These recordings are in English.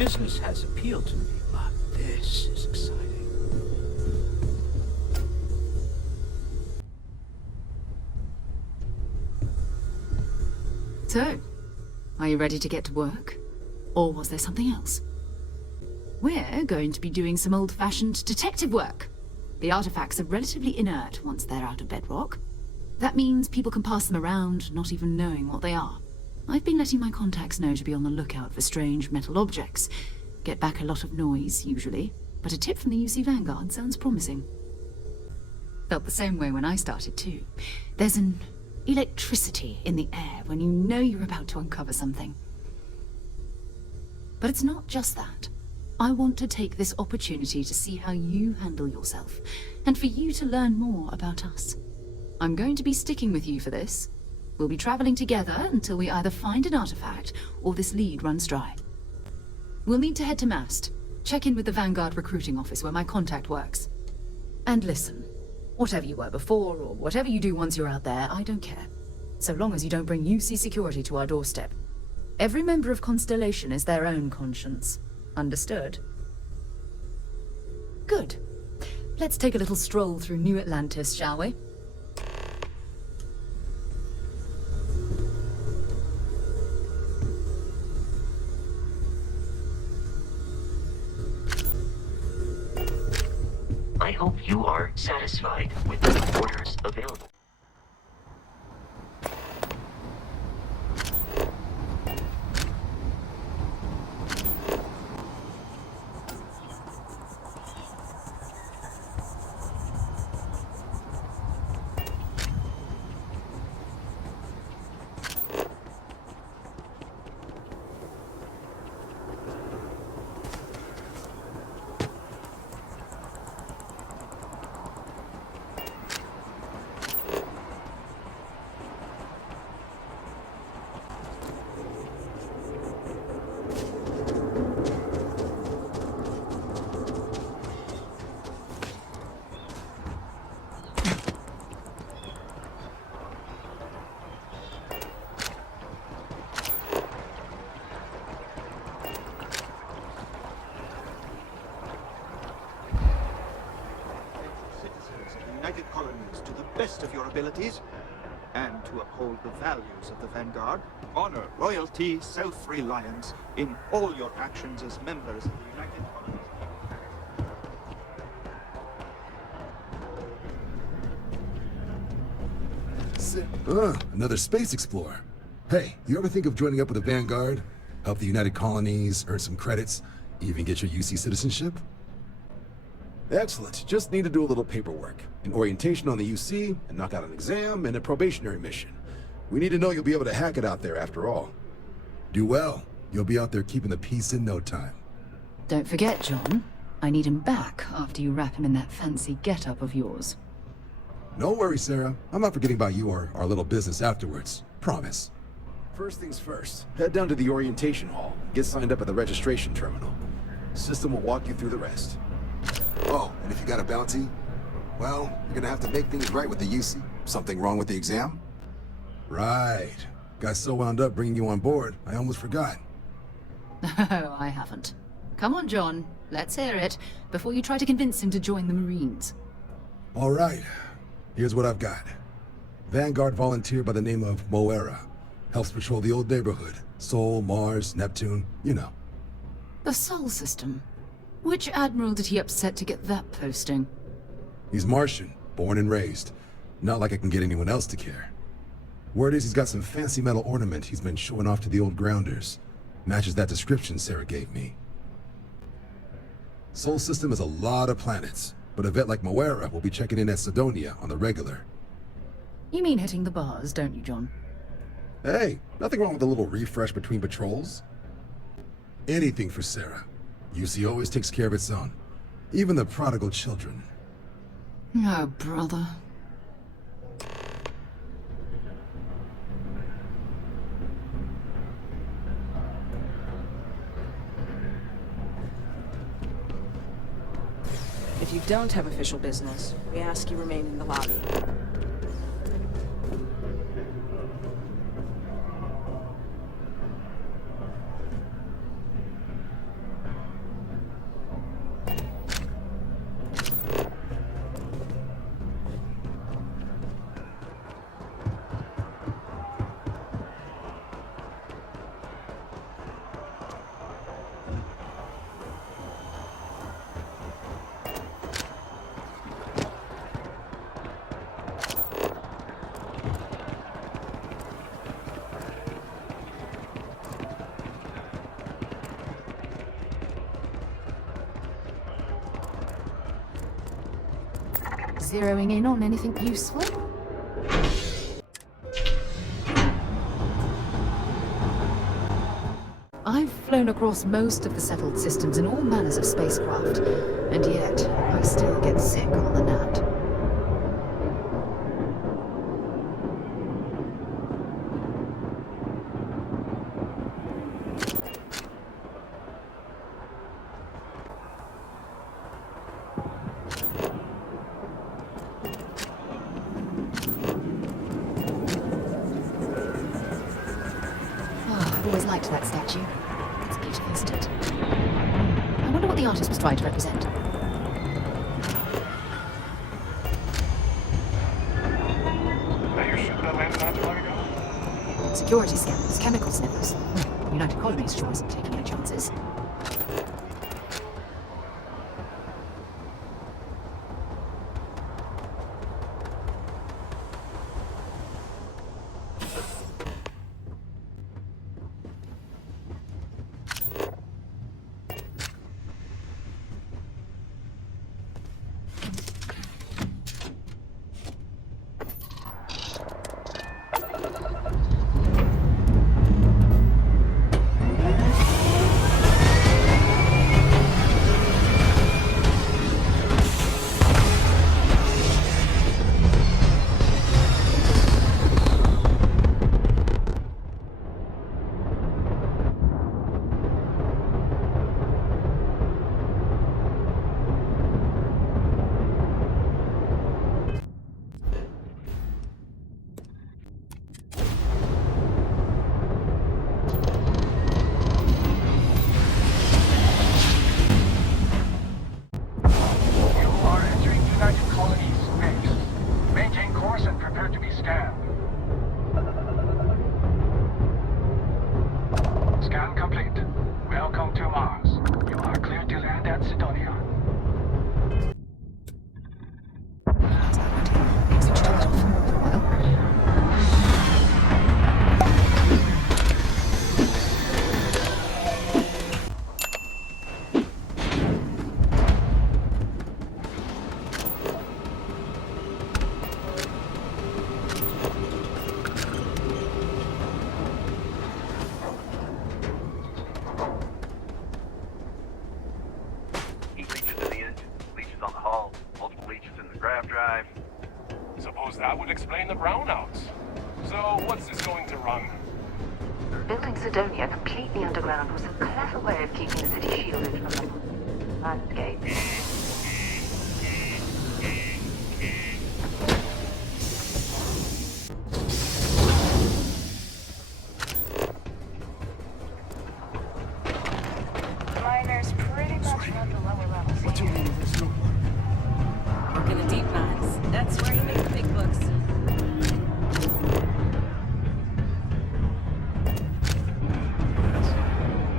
Business has appealed to me, but this is exciting. So, are you ready to get to work? Or was there something else? We're going to be doing some old-fashioned detective work. The artifacts are relatively inert once they're out of bedrock. That means people can pass them around, not even knowing what they are. I've been letting my contacts know to be on the lookout for strange metal objects. Get back a lot of noise, usually, but a tip from the UC Vanguard sounds promising. Felt the same way when I started, too. There's an electricity in the air when you know you're about to uncover something. But it's not just that. I want to take this opportunity to see how you handle yourself, and for you to learn more about us. I'm going to be sticking with you for this. We'll be traveling together until we either find an artifact or this lead runs dry. We'll need to head to Mast. Check in with the Vanguard recruiting office where my contact works. And listen, whatever you were before or whatever you do once you're out there, I don't care. So long as you don't bring UC security to our doorstep. Every member of Constellation is their own conscience. Understood? Good. Let's take a little stroll through New Atlantis, shall we? I hope you are satisfied with the orders available. United Colonies to the best of your abilities, and to uphold the values of the Vanguard, honor, loyalty, self-reliance in all your actions as members of the United Colonies. Another space explorer. Hey, you ever think of joining up with the Vanguard? Help the United Colonies, earn some credits, even get your UC citizenship? Excellent. Just need to do a little paperwork. An orientation on the UC, and knock out an exam, and a probationary mission. We need to know you'll be able to hack it out there after all. Do well. You'll be out there keeping the peace in no time. Don't forget, John. I need him back after you wrap him in that fancy get-up of yours. No worries, Sarah. I'm not forgetting about you or our little business afterwards. Promise. First things first. Head down to the orientation hall. Get signed up at the registration terminal. System will walk you through the rest. Oh, and if you got a bounty, well, you're gonna have to make things right with the UC. Something wrong with the exam? Right. Got so wound up bringing you on board, I almost forgot. Oh, I haven't. Come on, John. Let's hear it, before you try to convince him to join the Marines. All right. Here's what I've got. Vanguard volunteer by the name of Moera. Helps patrol the old neighborhood. Sol, Mars, Neptune, you know. The Sol system. Which admiral did he upset to get that posting? He's Martian, born and raised. Not like I can get anyone else to care. Word is he's got some fancy metal ornament he's been showing off to the old grounders. Matches that description Sarah gave me. Sol system has a lot of planets, but a vet like Moera will be checking in at Sidonia on the regular. You mean hitting the bars, don't you, John? Hey, nothing wrong with a little refresh between patrols. Anything for Sarah. UC always takes care of its own. Even the prodigal children. Oh, brother. If you don't have official business, we ask you remain in the lobby. zeroing in on anything useful? I've flown across most of the settled systems in all manners of spacecraft, and yet I still get sick on the nat. I've always liked that statue. It's beautiful, isn't it? I wonder what the artist was trying to represent. Security scanners, chemical sniffers. The United Colonies sure isn't taking any chances. Suppose that would explain the brownouts. So, what's this going to run? Building Sidonia completely underground was a clever way of keeping the city shielded from the landscape. Miners pretty much run the lower levels. What's your name of this notebook? Work in the deep mines. That's where you make the big bucks.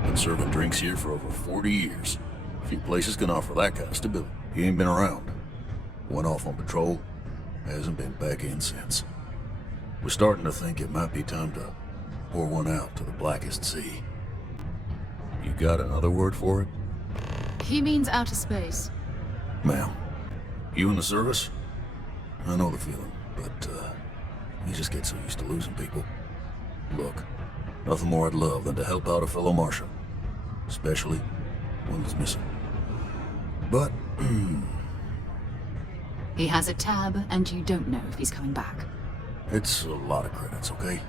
Been serving drinks here for over 40 years. Few places can offer that kind of stability. He ain't been around. Went off on patrol. Hasn't been back in since. We're starting to think it might be time to pour one out to the blackest sea. You got another word for it? He means outer space. Ma'am, you in the service? I know the feeling, but, you just get so used to losing people. Look, nothing more I'd love than to help out a fellow Martian. Especially one that's missing. But, He has a tab, and you don't know if he's coming back. it's a lot of credits, okay?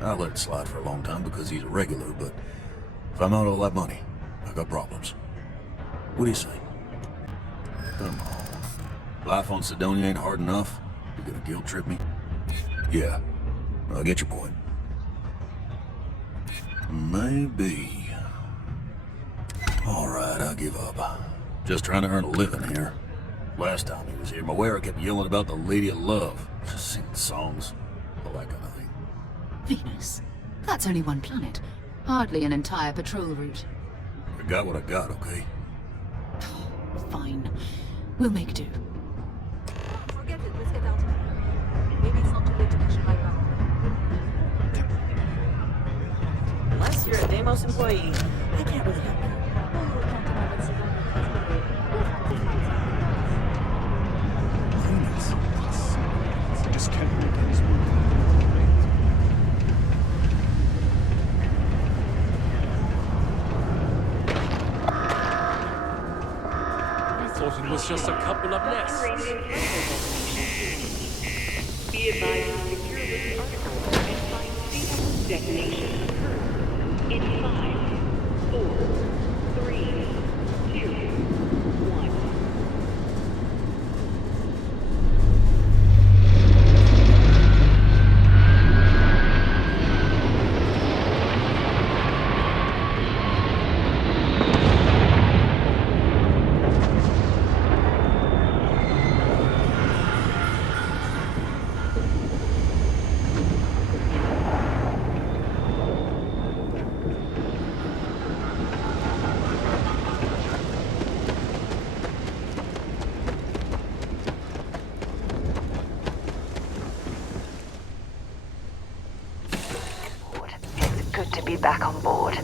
I let it slide for a long time because he's a regular, but if I'm out all that money, I got problems. What do you say? Come on. Life on Sidonia ain't hard enough. You're gonna guilt trip me? Yeah, I get your point. Maybe. Alright, I'll give up. Just trying to earn a living here. Last time he was here, my wearer kept yelling about the Lady of Love. Just singing songs. All that kind of thing. Venus? That's only one planet. Hardly an entire patrol route. I got what I got, okay? Fine. We'll make do. Forget it. Let's get out. Maybe it's not too late to cash in right now. Unless you're a Deimos employee, I can't really help you. Venus. just a couple of nests. Be advised to secure this article and find stable detonation occurred in 5, 4, 3, 2, 1. Good to be back on board.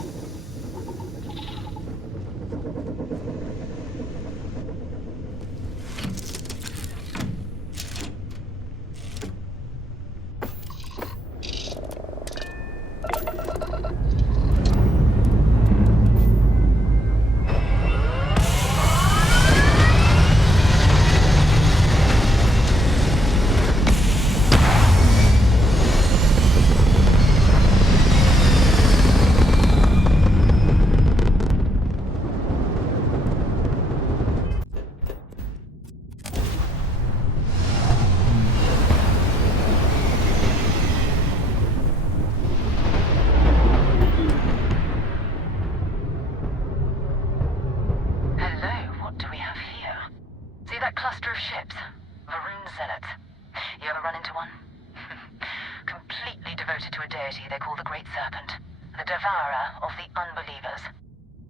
They call the Great Serpent, the devourer of the unbelievers.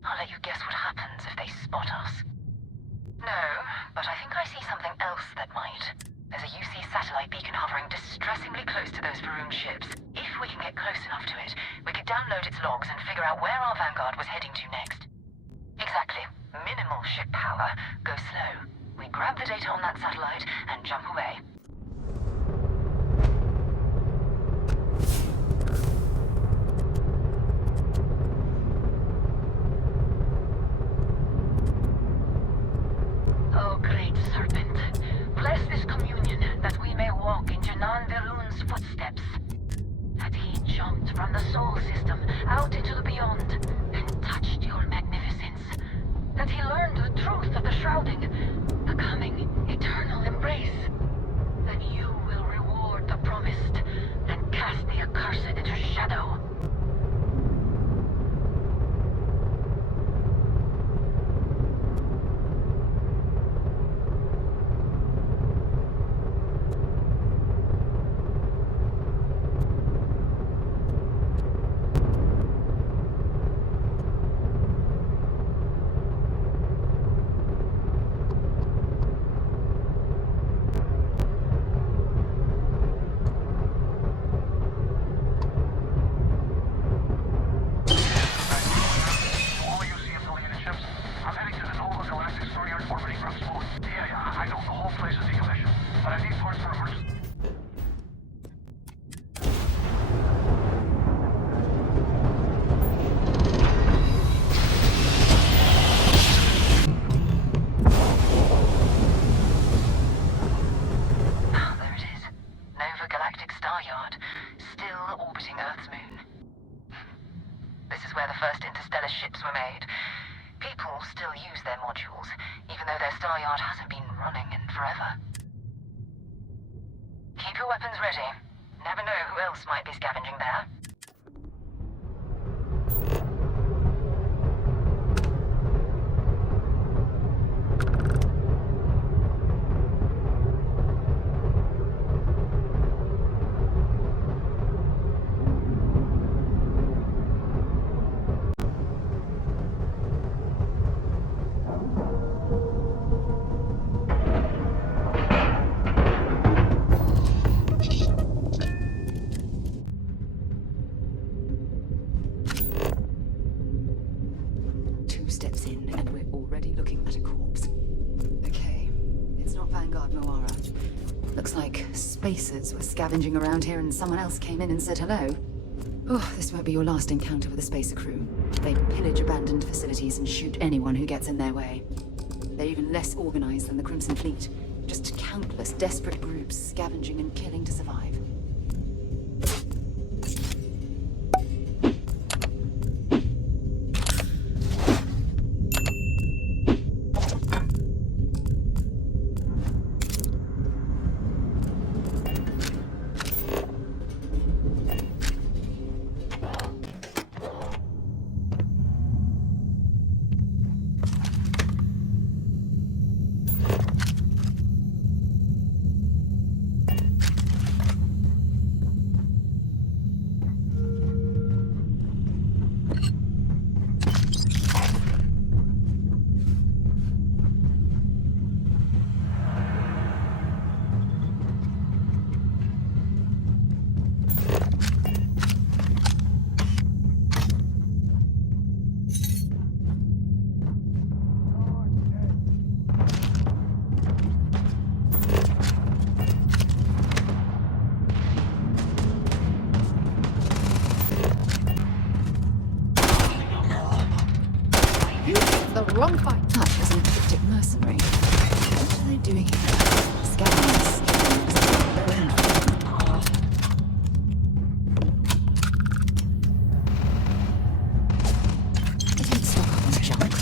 I'll let you guess what happens if they spot us. No, but I think I see something else that might. There's a UC satellite beacon hovering distressingly close to those Varun ships. If we can get close enough to it, we could download its logs and figure out where our vanguard was heading to next. Exactly. Minimal ship power. Go slow. We grab the data on that satellite and jump away. Oh, Great Serpent, bless this communion that we may walk into non-Varun's footsteps. That he jumped from the Sol system out into the beyond and touched your magnificence. That he learned the truth of the shrouding, the coming eternal embrace. That you will reward the promised and cast the accursed into shadow. Keep your weapons ready. Never know who else might be scavenging there. Spacers were scavenging around here and someone else came in and said hello. Oh, this won't be your last encounter with a spacer crew. They pillage abandoned facilities and shoot anyone who gets in their way. They're even less organized than the Crimson Fleet. Just countless desperate groups scavenging and killing to survive. The wrong fight. That was an Egyptic mercenary. What are they doing here? Scavenging. They don't stock up on junk.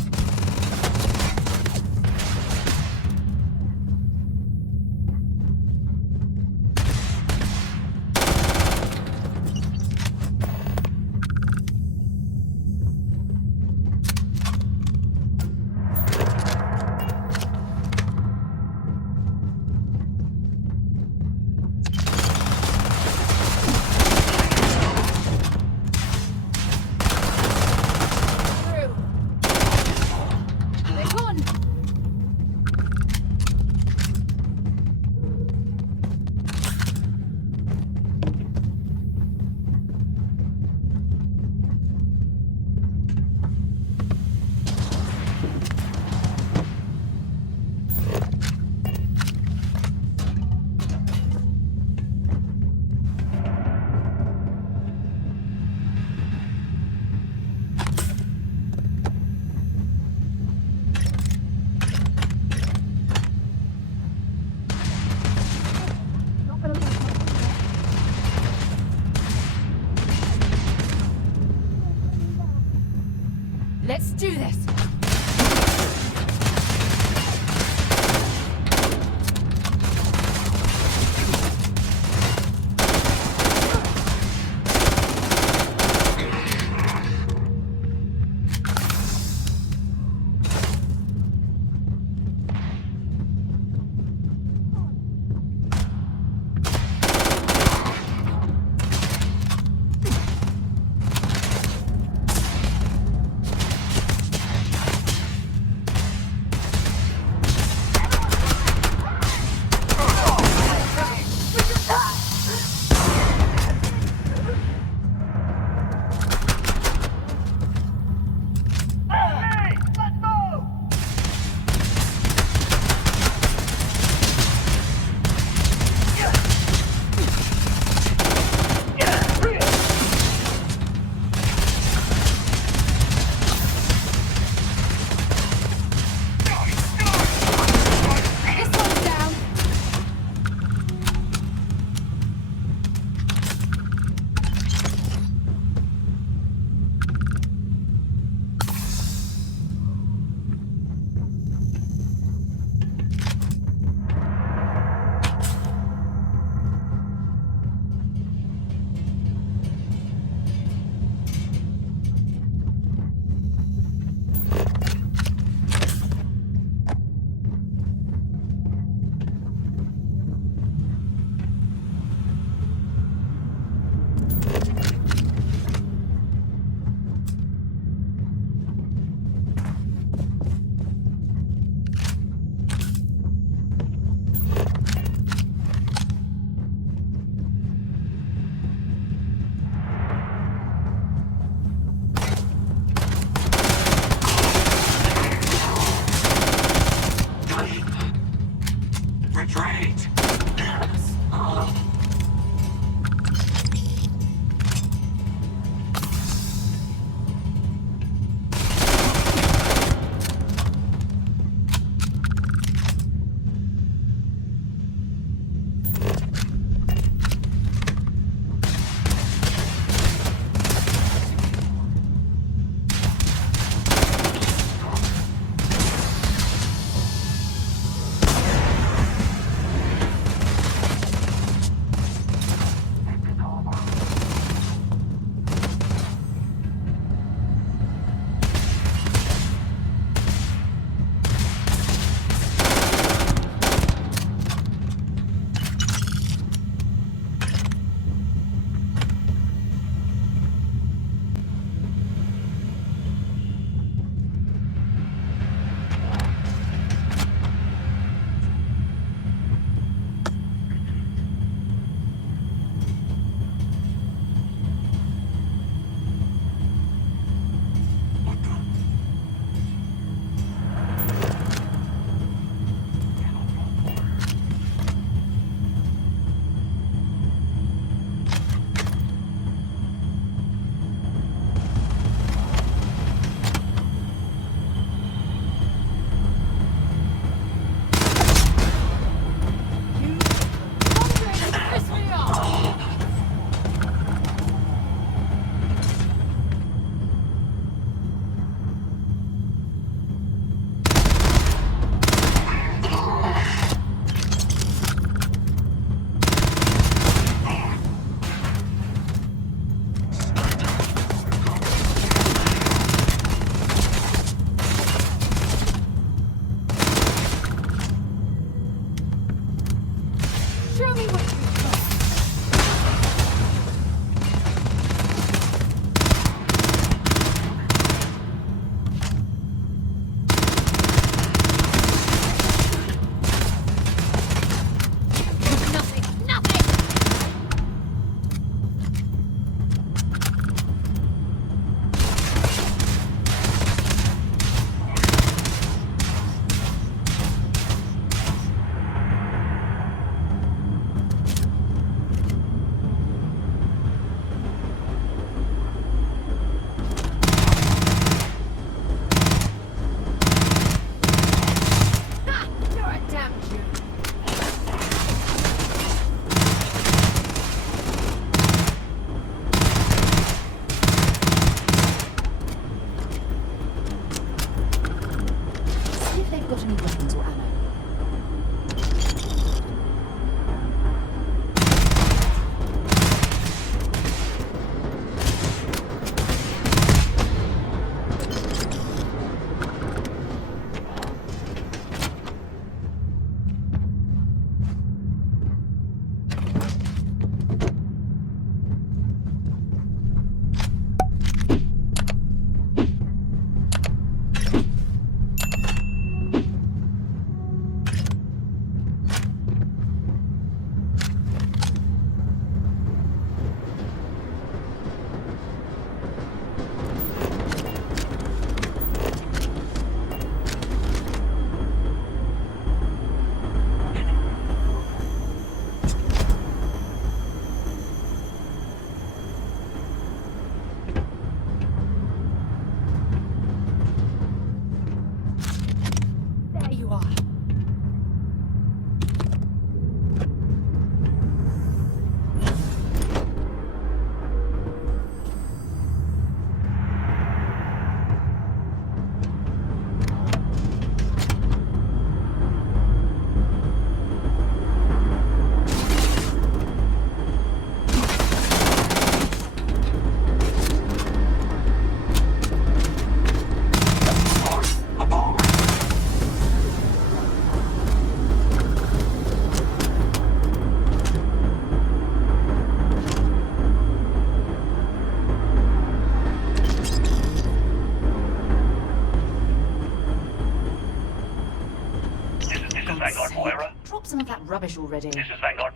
rubbish already. This is Vanguard.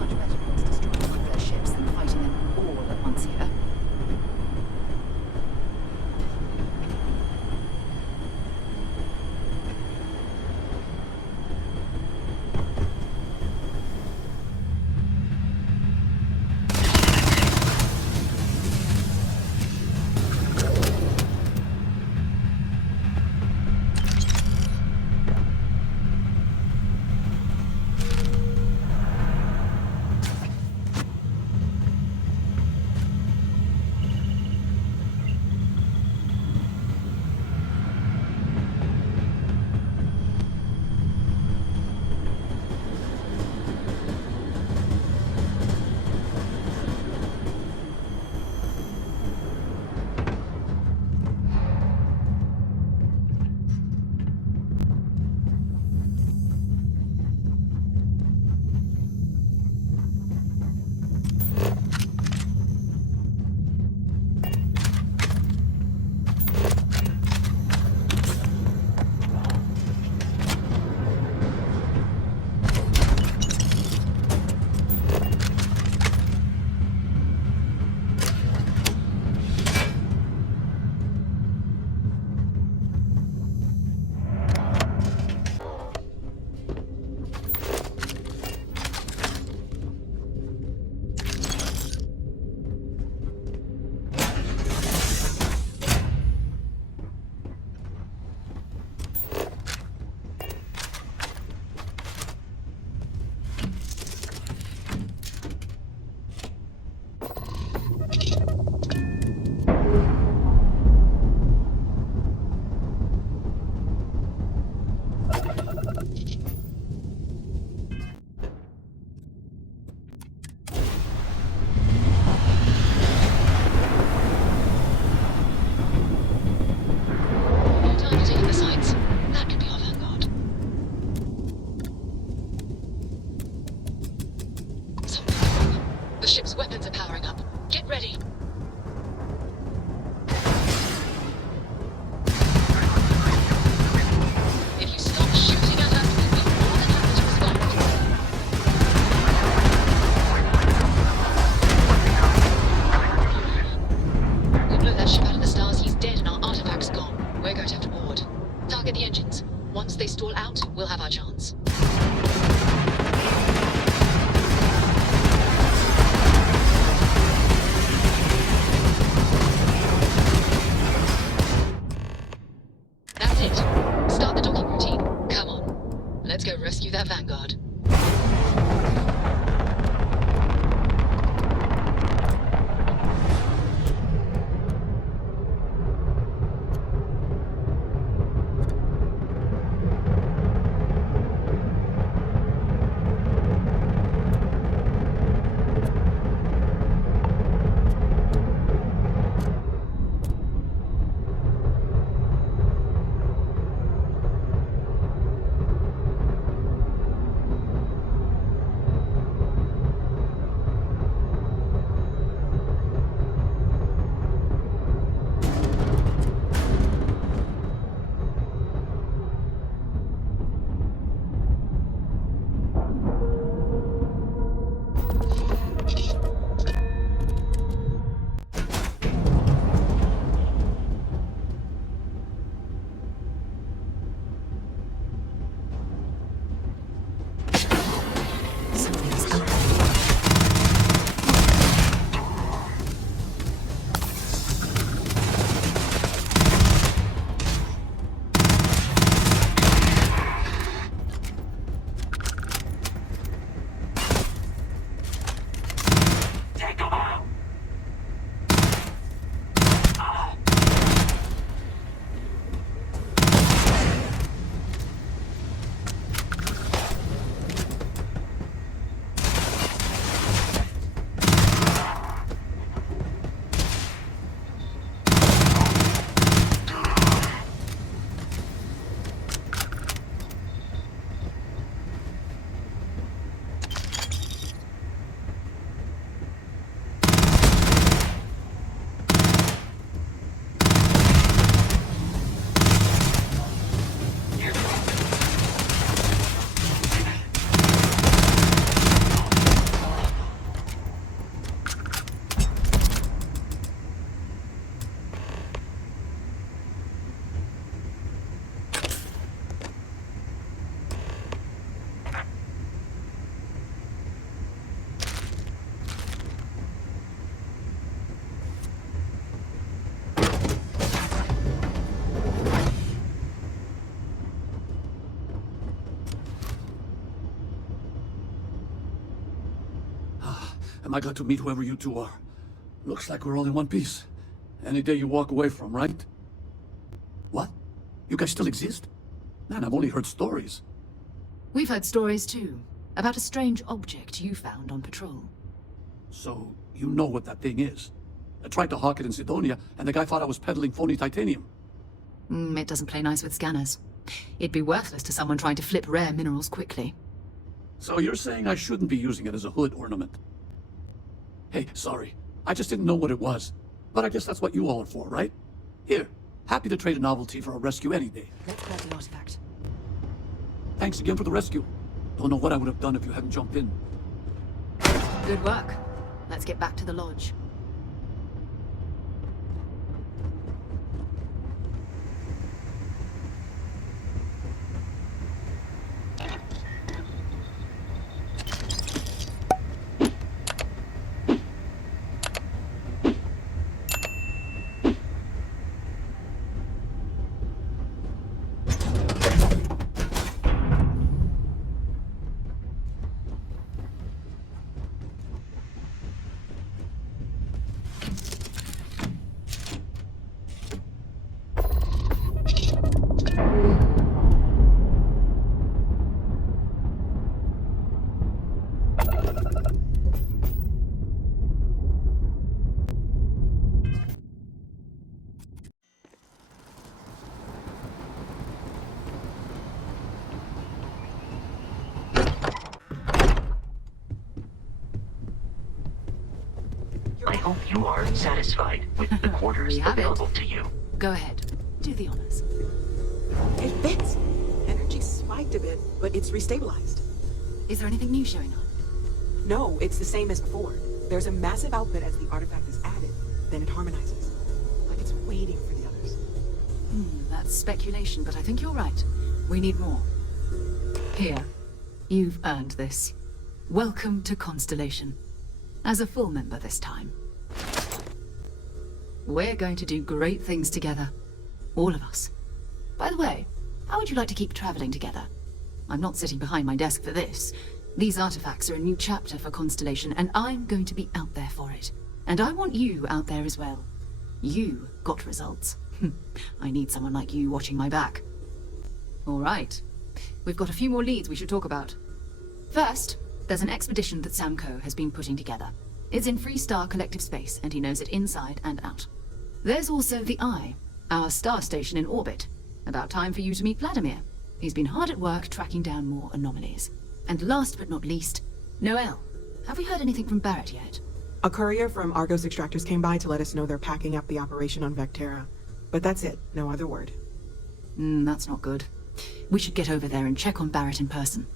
Much better at destroying one of their ships than fighting them all at once here. The ship's weapons are powering up. Get ready. If you stop shooting at us, we'll be more than happy to respond. We blew that ship out of the stars. He's dead and our artifact's gone. We're going to have to board. Target the engines. Once they stall out, we'll have our chance. Am I glad to meet whoever you two are. Looks like we're all in one piece. Any day you walk away from, right? What? You guys still exist? Man, I've only heard stories. We've heard stories too, about a strange object you found on patrol. So, you know what that thing is? I tried to hawk it in Sidonia, and the guy thought I was peddling phony titanium. It doesn't play nice with scanners. It'd be worthless to someone trying to flip rare minerals quickly. So you're saying I shouldn't be using it as a hood ornament? Hey, sorry. I just didn't know what it was. But I guess that's what you all are for, right? Here, happy to trade a novelty for a rescue any day. Let's grab the artifact. Thanks again for the rescue. Don't know what I would have done if you hadn't jumped in. Good work. Let's get back to the lodge. I hope you are satisfied with the quarters We have available it. to you. Go ahead. Do the honors. It fits. Energy spiked a bit, but it's restabilized. Is there anything new showing up? No, it's the same as before. There's a massive output as the artifact is added, then it harmonizes. Like it's waiting for the others. That's speculation, but I think you're right. We need more. Here. You've earned this. Welcome to Constellation. As a full member this time. We're going to do great things together. All of us. By the way, how would you like to keep traveling together? I'm not sitting behind my desk for this. These artifacts are a new chapter for Constellation, and I'm going to be out there for it. And I want you out there as well. You got results. I need someone like you watching my back. All right. We've got a few more leads we should talk about. First, there's an expedition that Samco has been putting together. It's in Freestar Collective Space, and he knows it inside and out. There's also the Eye, our star station in orbit. About time for you to meet Vladimir. He's been hard at work tracking down more anomalies. And last but not least, Noel. Have we heard anything from Barrett yet? A courier from Argos Extractors came by to let us know they're packing up the operation on Vectera. But that's it, no other word. That's not good. We should get over there and check on Barrett in person.